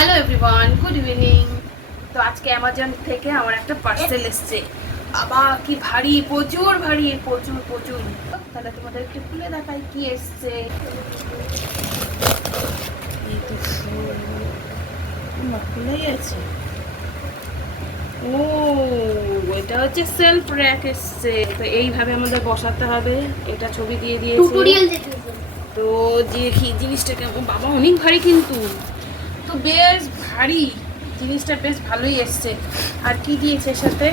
Hello everyone, good evening. তো আজকে Amazon থেকে আমার একটা পার্সেল এসছে। বাবা কি ভারী, প্রচুর ভারী, প্রচুর প্রচুর। তাহলে তোমাদের একটু খুলে দেখাই কি এসছে। এই তো খুলেই আছে। ও, এটা হচ্ছে সেলফ র্যাক এসছে। তো এইভাবে আমাদের বসাতে হবে। এটা ছবি দিয়ে দিয়েছে, টিউটোরিয়াল দেখিয়েছে। তো যে জিনিসটা কেমন, বাবা অনেক ভারী কিন্তু। তো বেশ ভারী জিনিসটা, বেশ ভালোই এসছে। আর কি দিয়েছে এর সাথে?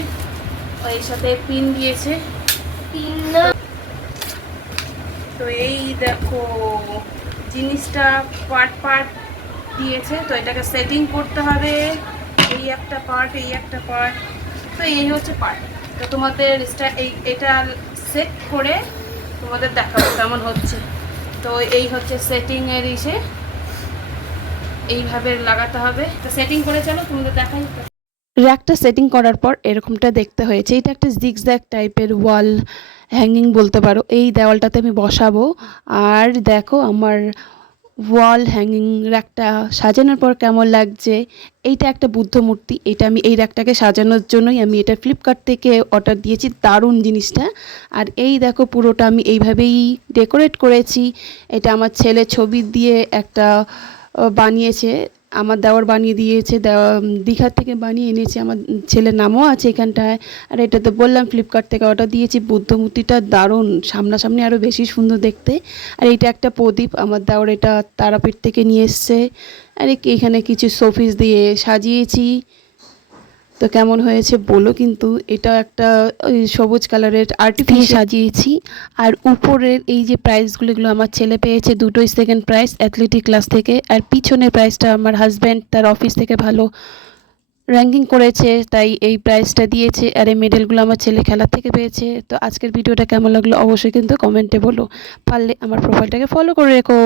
এর সাথে পিন দিয়েছে। পিন না, তো এই দেখো জিনিসটা পার্ট পার্ট দিয়েছে। তো এটাকে সেটিং করতে হবে। এই একটা পার্ট, এই একটা পার্ট। তো এই হচ্ছে পার্ট। তো তোমাদের এটা সেট করে তোমাদের দেখাবো কেমন হচ্ছে। তো এই হচ্ছে সেটিং এর ইসে, এইভাবে লাগাতে হবে। তো সেটিং করে চলো তোমাদের দেখাই। র্যাকটা সেটিং করার পর এরকমটা দেখতে হয়েছে। এটা একটা জিগজ্যাগ টাইপের ওয়াল হ্যাঙ্গিং বলতে পারো। এই দেওয়ালটাতে আমি বসাবো। আর দেখো আমার ওয়াল হ্যাঙ্গিং র্যাকটা সাজানোর পর কেমন লাগছে। এইটা একটা বুদ্ধ মূর্তি। এটা আমি এই র্যাকটাকে সাজানোর জন্যই আমি এটা ফ্লিপকার্ট থেকে অর্ডার দিয়েছি। দারুণ জিনিসটা। আর এই দেখো পুরোটা আমি এইভাবেই ডেকোরেট করেছি। এটা আমার ছেলে ছবি দিয়ে একটা বানিয়েছে। আমার দেওয়ার বানিয়ে দিয়েছে, দীঘার থেকে বানিয়ে এনেছে। আমার ছেলের নামও আছে এখানটায়। আর এটা তো বললাম ফ্লিপকার্ট থেকে অর্ডার দিয়েছি। বুদ্ধ মূর্তিটা দারুণ, সামনাসামনি আরও বেশি সুন্দর দেখতে। আর এইটা একটা প্রদীপ, আমার দেওয়ার এটা তারাপীঠ থেকে নিয়ে এসছে। আর এখানে কিছু শোপিস দিয়ে সাজিয়েছি। তো কেমন হয়েছে বলো কিন্তু। এটা একটা সবুজ কালারের আর্টিফিশিয়াল সাজিয়েছি। আর উপরের এই যে প্রাইসগুলো, এগুলো আমার ছেলে পেয়েছে দুটোই সেকেন্ড প্রাইস অ্যাথলেটিক ক্লাস থেকে। আর পিছনের প্রাইসটা আমার হাজব্যান্ড তার অফিস থেকে ভালো র্যাঙ্কিং করেছে, তাই এই প্রাইসটা দিয়েছে। আর এই মেডেলগুলো আমার ছেলে খেলার থেকে পেয়েছে। তো আজকের ভিডিওটা কেমন লাগলো অবশ্যই কিন্তু কমেন্টে বলো। পারলে আমার প্রোফাইলটাকে ফলো করে রেখো।